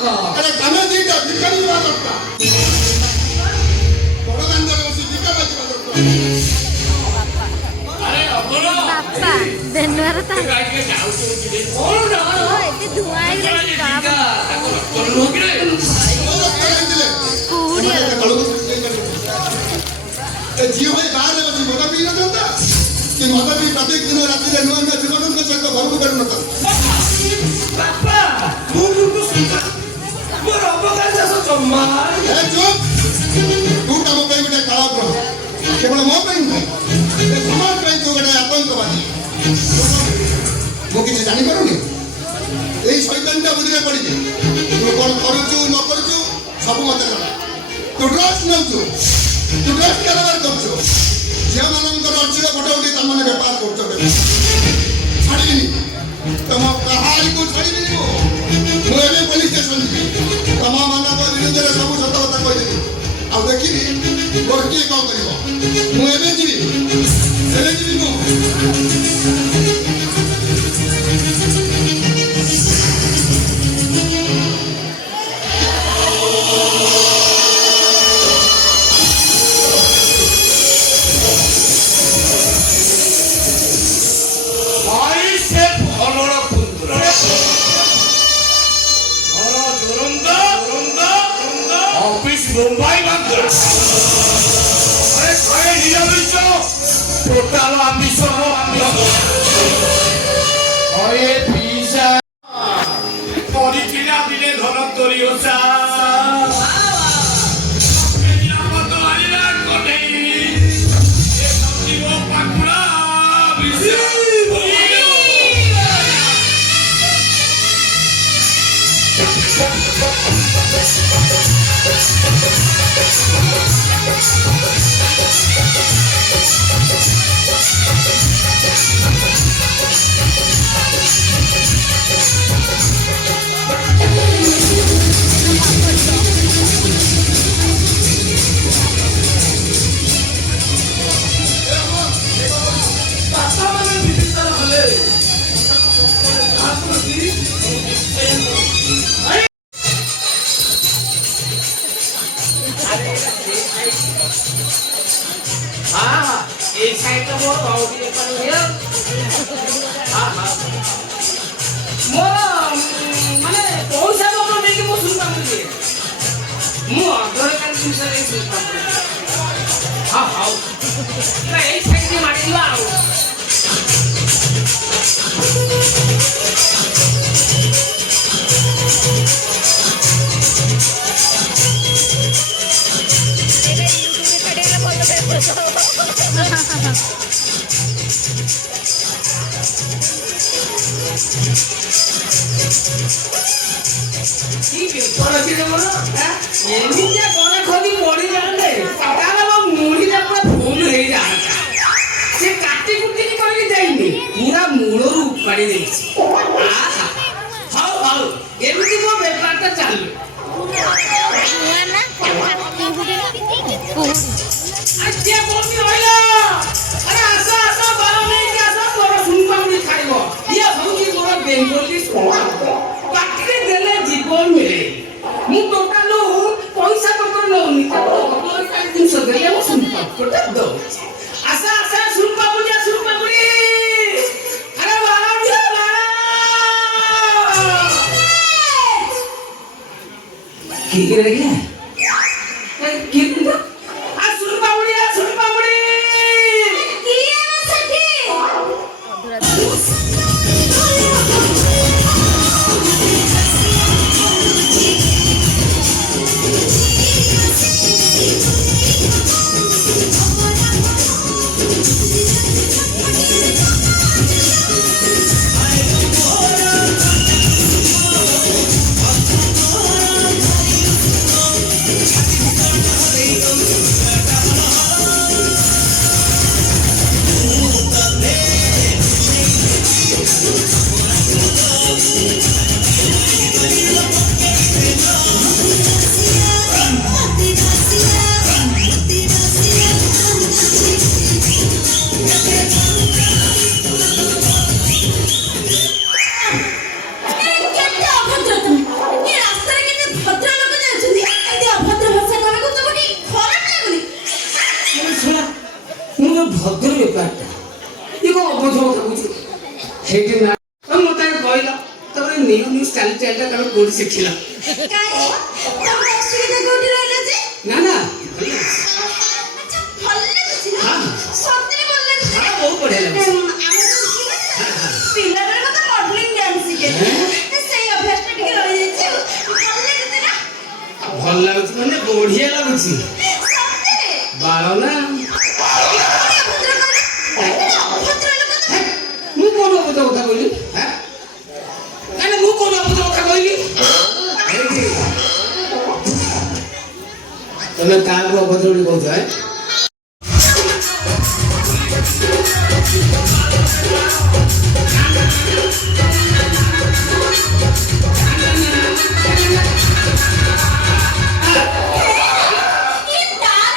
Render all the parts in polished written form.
ଆରେ ତମେ ଦିଟା ଭିକାରୀ ଯିବା ଦରକାର। ବଡ଼ ଦାଣ୍ଡରେ ବସି ଭିକା ବାଜିବା ଦରକାର। ଆରେ ଅବର ବାପା ଦେନୁଆର ତା କାଇକେ ଯାଉଛୁ କି କୋଣ ନା ଏତେ ଧୂଆଁ ହେଇଗଲା ବାବା ଲୋକିରେ କୁହୁଡିଆ ଝିଅ ଭାଇ ବାହାରେ ବସି ମଦ ପିଇ ନଥାନ୍ତା କି ମଦ ପିଇ ପ୍ରତ୍ୟେକ ଦିନ ରାତିରେ ନୂଆ ନୂଆ ଯୁବକଙ୍କ ସହିତ ଘରକୁ ଫେରୁନଥାନ୍ତା। ବାପା ମୁଁ ମୋର ଅବକାଶ ଚାଷ ଜମା ତୁ ତମ ପାଇଁ ଗୋଟେ କାଳଗ୍ରହ କେବଳ ମୋ ପାଇଁ ନୁହେଁ ସମାଜ ପାଇଁ ତୁ ଗୋଟେ ଆତଙ୍କବାଦୀ। ମୁଁ କିଛି ଜାଣିପାରୁନି ଏଇ ଶୈତାନଟା ବୁଦ୍ଧିରେ ପଡ଼ିଛି। ତୁ କ'ଣ କରୁଛୁ ନ କରୁଛୁ ସବୁ ମତେ ଜଣା। ତୁ ଡ୍ରଗ୍ସ ନେଉଛୁ, ତୁ ଡ୍ରଗ୍ସ କାରବାର କରୁଛୁ, ଝିଅମାନଙ୍କର ଅର୍ଜିର ଫଟୋ ଉଠି ତମମାନେ ବେପାର କରୁଛ। ଛାଡ଼ିବିନି ତମ କାହାରିକୁ ଛାଡ଼ିବିନି। ମୁଁ ଏବେ ପୋଲିସ ଷ୍ଟେସନ ଯିବି, ତମମାନଙ୍କ ବିରୁଦ୍ଧରେ ସବୁ ସତ କଥା କହିଦେବି। ଆଉ ଦେଖିବି ମୋର କିଏ କ'ଣ କରିବ। ମୁଁ ଏବେ ଯିବି ମୁଁ। মুম্বাই বান্দর আরে কয়ে নিরামিষ টোটাল আমিষ কয়ে পিজা পরিচিনা দিলে ধনন্তরী ওষা নিরাপদ আইলা কোটে এ সঞ্জীব পাকুড়া বিশেষ এই সাইডটা মোর বাউডি এপার হইয়া মোর মানে পয়সা বাবু নেকি মো শুন পাবি মু আদরে কান বিষয় শুন পাবি না এই সাইডে মারি দিবা আউ এমনিতে করে খদি পড়ি যাবে তার এবং মুড়িটা পুরো ফুল হয়ে যায় সে কাটি কুটি করে যায়নি পুরা মূলরু উপাড়ি দিয়েছে হাউ হাউ এমনি মো ব্যাপারটা চালবে আচ্ছা বমি হইলো আরে আসো আসো বারো মিনিট আসো তোর শুনপাউনি খাইব ইয়া হউছি মোর বেঙ্গলি পাটিরে দেলে জীবন মিলে মু টোটাল পয়সা পত্র নউনি তোর কাই জিনিস দেলে মু শুনপাউটা দউ আসা আসা শুনপাউনি আরে বারো কি করে গিয়া কি ଏଇ ଷ୍ଟାଇଲ ଟା ତମେ କୋଉଠି ଶିଖିଲ? କାଇଁ ତମ ଅସୁବିଧା କୋଉଠି ରହିଲା ଯେ? ନା ନା ଆଚ୍ଛା ଭଲ ଲାଗୁଛି ନା? ହଁ। ସତରେ ଭଲ ଲାଗୁଛି ନା? ବହୁତ ବଢିଆ ଲାଗୁଛି। ପିଲାବେଳେ ମତେ ମଡେଲିଂ ଡ୍ୟାନ୍ସ ଶିଖେଇଥିଲେ ସେଇ ଅଭ୍ୟାସଟା ଟିକେ ରହିଯାଇଛି ଆଉ ଭଲ ଲାଗୁଛି ନା? ଭଲ ଲାଗୁଛି ମାନେ ବଢିଆ ଲାଗୁଛି। ସତରେ ବାଳ ନା ଅଭଦ୍ର କହିଲେ ଅଭଦ୍ର ଲୋକ ତ ମୁଁ କୋଉଠି ଅବଧ କଥା କହିଲି? କାହିଁକି ମୁଁ କୋଉଠି ଅବଧ କଥା କହିଲି? ତମେ କାହାକୁ ଅଭଦ୍ର ବୋଲି କହୁଛ? ଏ ତାର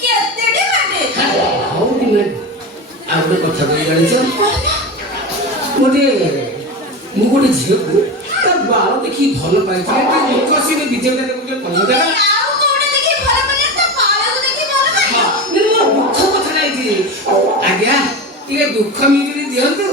କେତେଟେ ବାଟେ ହଉ ଦିନେ ଆଉ ଗୋଟେ କଥା କହି ଜାଣିଛ? ମୁଁ ଗୋଟେ ଝିଅକୁ ତା ବାଳ ଦେଖି ଭଲ ପାଇଥିଲି। ତା ଲୋକ ଆସିଲେ ବିଜେପିରେ ଗୋଟେ କମେଇ ଆଉ କୋଉଟା ଦେଖି ଭଲ କଲେ ତା ପାଳକୁ ଦେଖି ଭଲ କଲେ ମୋର ଦୁଃଖ କଥା ନାହିଁ। ଆଜ୍ଞା ଟିକେ ଦୁଃଖ ମିଳିକି ଦିଅନ୍ତୁ।